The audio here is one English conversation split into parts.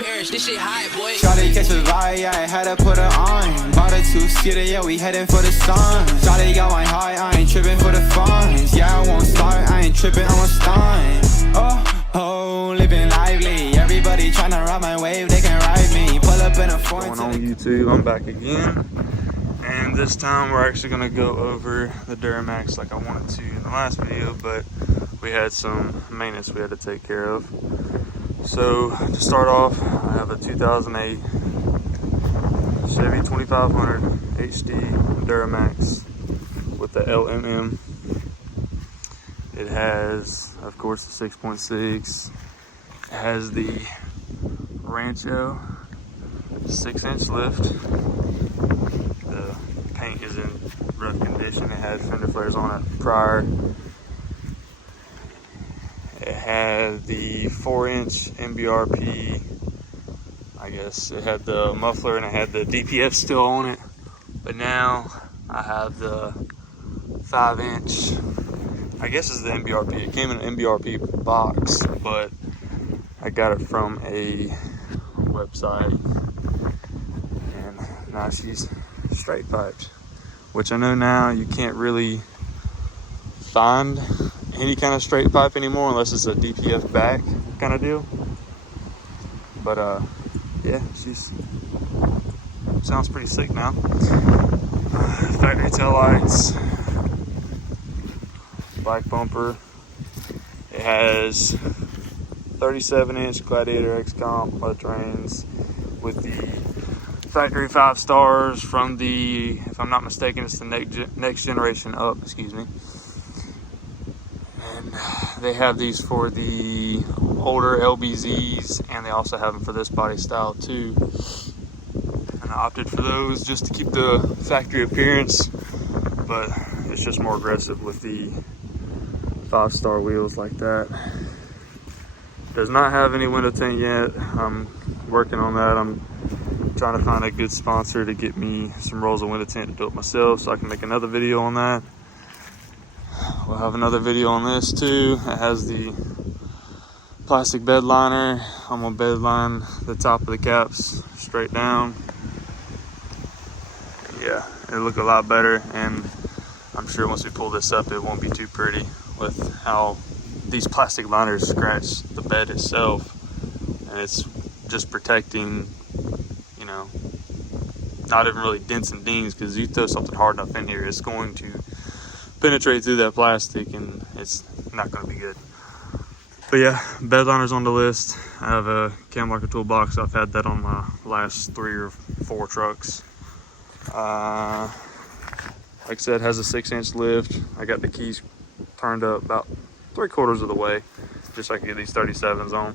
perish. This shit high, boy. Shawty catch a vibe, yeah, I had to put her on. Bought a two-seater, yeah, we heading for the sun. Shawty got my high, I ain't tripping for the funds. Yeah, I won't start, I ain't tripping, I'm a stun. Oh, living lively. Everybody tryna ride my wave, they can ride me. Pull up in a foreign. Going on YouTube, I'm back again. And this time we're actually gonna go over the Duramax like I wanted to in the last video, but we had some maintenance we had to take care of. So to start off, I have a 2008 Chevy 2500 HD Duramax with the LMM. It has, of course, the 6.6. It has the Rancho 6-inch lift. The paint is in rough condition. It had fender flares on it prior. It had the 4-inch MBRP. I guess it had the muffler and it had the DPF still on it. But now I have the 5-inch. I guess it's the MBRP. It came in an MBRP box, but I got it from a website. And now she's straight piped, which I know now you can't really find any kind of straight pipe anymore unless it's a DPF back kind of deal. But yeah, she's sounds pretty sick now. Factory tail lights, black bumper. It has 37-inch Gladiator X comp lead trains with the factory 5 stars from the, if I'm not mistaken, it's the next generation up, excuse me. And they have these for the older LBZs, and they also have them for this body style too. And I opted for those just to keep the factory appearance, but it's just more aggressive with the 5-star wheels like that. Does not have any window tint yet. I'm working on that. I'm trying to find a good sponsor to get me some rolls of window tint to do it myself so I can make another video on that. We'll have another video on this too. It has the plastic bed liner. I'm gonna bed line the top of the caps straight down. Yeah, it'll look a lot better, and I'm sure once we pull this up it won't be too pretty with how these plastic liners scratch the bed itself, and it's just protecting, you know, not even really dents and dings, because you throw something hard enough in here, it's going to penetrate through that plastic and it's not going to be good. But yeah, bed liners on the list. I have a cam locker toolbox. I've had that on my last 3 or 4 trucks. Like I said, has a 6-inch lift. I got the keys turned up about 3/4 of the way just so I can get these 37s on.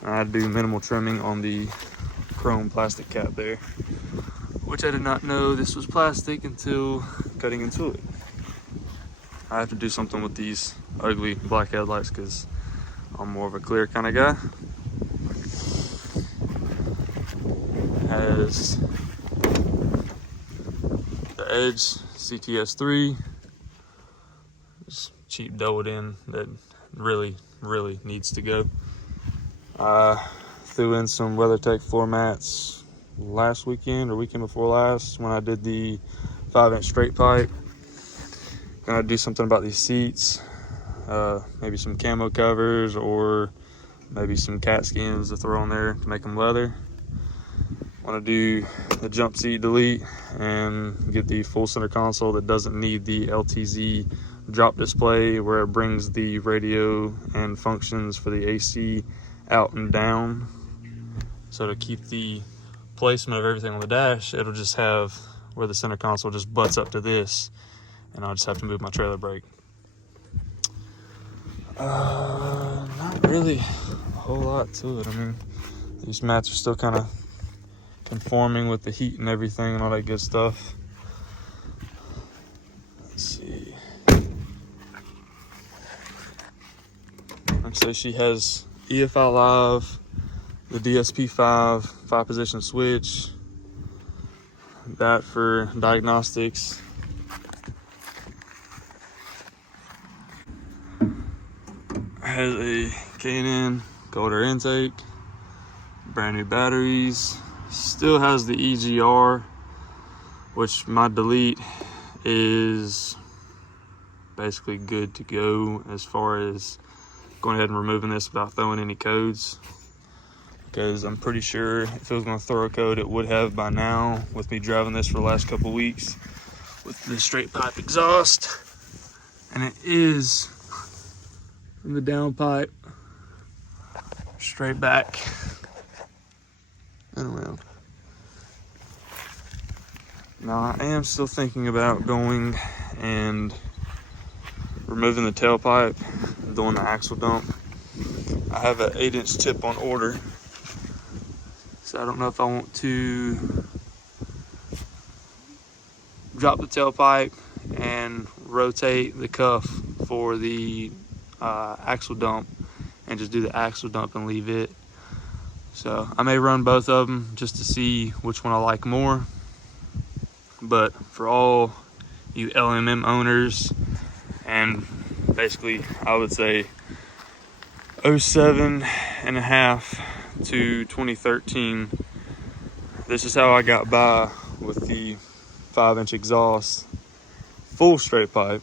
And I do minimal trimming on the chrome plastic cap there, which I did not know this was plastic until cutting into it. I have to do something with these ugly black headlights because I'm more of a clear kind of guy. Has the Edge CTS3, just cheap doubled in that really needs to go. Threw in some WeatherTech floor mats last weekend or weekend before last when I did the 5-inch straight pipe. Gonna do something about these seats, maybe some camo covers or maybe some cat skins to throw on there to make them leather. Want to do the jump seat delete and get the full center console that doesn't need the LTZ drop display where it brings the radio and functions for the AC out and down. So to keep the placement of everything on the dash, it'll just have where the center console just butts up to this, and I'll just have to move my trailer brake. Not really a whole lot to it. I mean, these mats are still kind of conforming with the heat and everything and all that good stuff. Let's see. So she has EFI Live, the DSP5 5-position switch, that for diagnostics. Has a K&N cold air intake, brand new batteries. Still has the EGR, which my delete is basically good to go as far as going ahead and removing this without throwing any codes, because I'm pretty sure if it was going to throw a code, it would have by now, with me driving this for the last couple weeks with the straight pipe exhaust. And it is from the downpipe straight back and around. Now I am still thinking about going and removing the tailpipe and doing the axle dump. I have an 8-inch tip on order, so I don't know if I want to drop the tailpipe and rotate the cuff for the axle dump and just do the axle dump and leave it. So I may run both of them just to see which one I like more. But for all you LMM owners, and basically I would say 07 and a half to 2013, this is how I got by with the 5-inch exhaust, full straight pipe.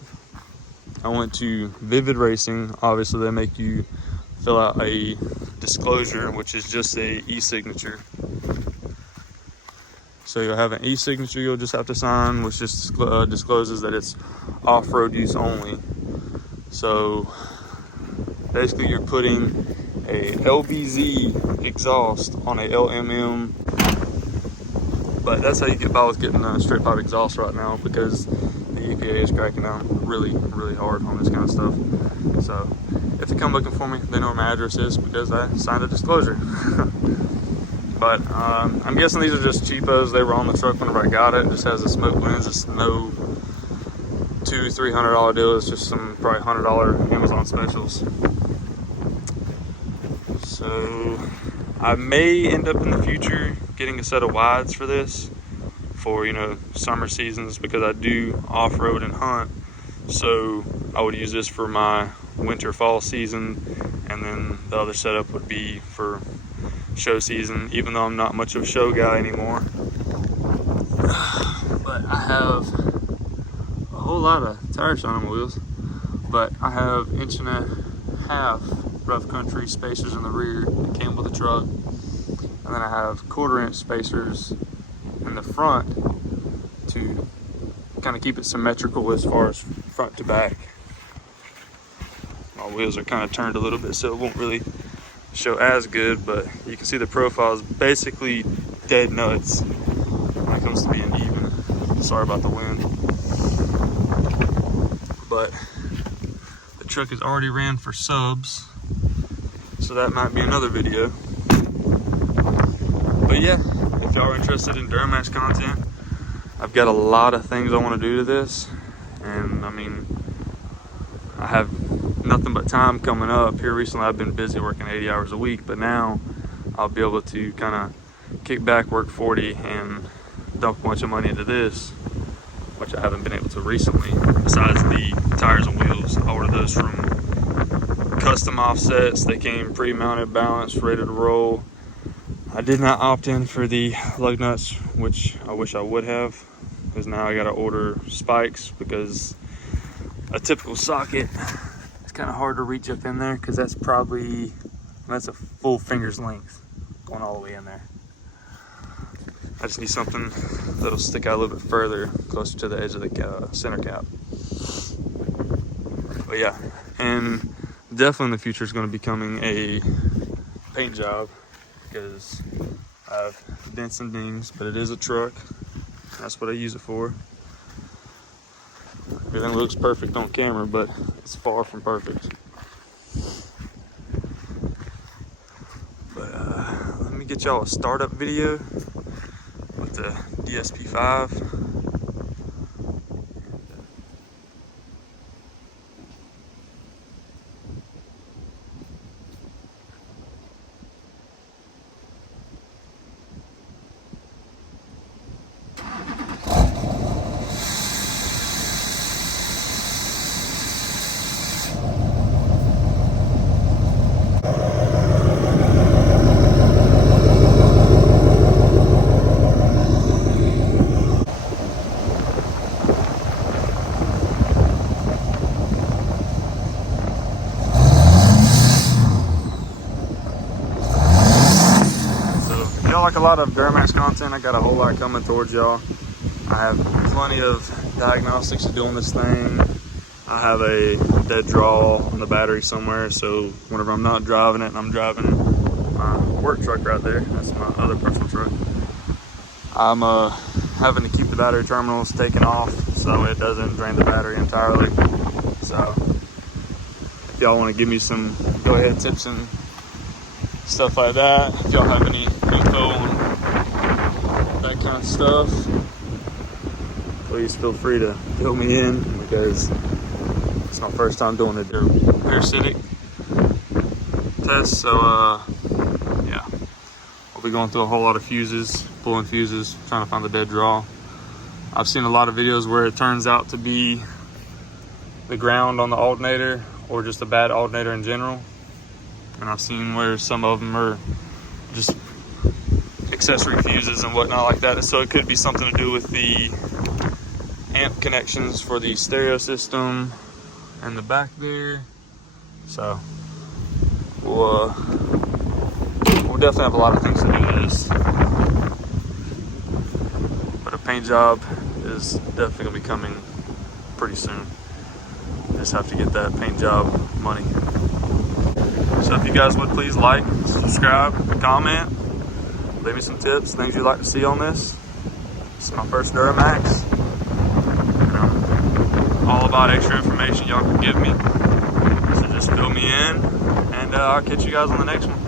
I went to Vivid Racing. Obviously they make you fill out a disclosure, which is just a e-signature. So you'll have an e-signature you'll just have to sign, which just discloses that it's off-road use only. So basically you're putting a LBZ exhaust on a LMM, but that's how you get by with getting a straight pipe exhaust right now, because the EPA is cracking down really hard on this kind of stuff. So if they come looking for me, they know where my address is because I signed a disclosure. But I'm guessing these are just cheapos. They were on the truck whenever I got it. It just has a smoke lens. It's no $200-300 deal. It's just some probably $100 Amazon specials. So I may end up in the future getting a set of wides for this for, you know, summer seasons, because I do off-road and hunt. So I would use this for my winter fall season, and then the other setup would be for show season, even though I'm not much of a show guy anymore. But I have a whole lot of tire shine on my wheels, but I have 1.5-inch rough country spacers in the rear that came with the truck, and then I have 1/4-inch spacers in the front to kind of keep it symmetrical as far as front to back. My wheels are kind of turned a little bit, so it won't really show as good, but you can see the profile is basically dead nuts when it comes to being even. Sorry about the wind. But the truck is already ran for subs, so that might be another video. But yeah, if y'all are interested in Duramax content, I've got a lot of things I want to do to this, and I mean, I have nothing but time coming up. Here recently I've been busy working 80 hours a week, but now I'll be able to kind of kick back, work 40, and dump a bunch of money into this, which I haven't been able to recently. Besides the tires and wheels, I ordered those from Custom Offsets. They came pre-mounted, balanced, ready to roll. I did not opt in for the lug nuts, which I wish I would have, because now I got to order spikes, because a typical socket, it's kind of hard to reach up in there, because that's a full finger's length going all the way in there. I just need something that'll stick out a little bit further, closer to the edge of the center cap. But yeah, and definitely in the future is going to be coming a paint job, because I have dents and dings, but it is a truck. That's what I use it for. Everything looks perfect on camera, but it's far from perfect. But let me get y'all a startup video with the DSP-5. like a lot of Duramax content, I got a whole lot coming towards y'all. I have plenty of diagnostics of doing this thing. I have a dead draw on the battery somewhere, so whenever I'm not driving it and I'm driving my work truck right there, that's my other personal truck, I'm having to keep the battery terminals taken off so it doesn't drain the battery entirely. So if y'all want to give me some go ahead tips and stuff like that, if y'all have any info on that kind of stuff, please feel free to fill me in, because it's my first time doing a parasitic test. So yeah, I'll be going through a whole lot of fuses, pulling fuses, trying to find the dead draw. I've seen a lot of videos where it turns out to be the ground on the alternator or just a bad alternator in general. And I've seen where some of them are just accessory fuses and whatnot like that. So it could be something to do with the amp connections for the stereo system and the back there. So we'll definitely have a lot of things to do with this. But a paint job is definitely gonna be coming pretty soon. Just have to get that paint job money. So if you guys would please like, subscribe, comment, leave me some tips, things you'd like to see on this. This is my first Duramax. All about extra information y'all can give me. So just fill me in, and I'll catch you guys on the next one.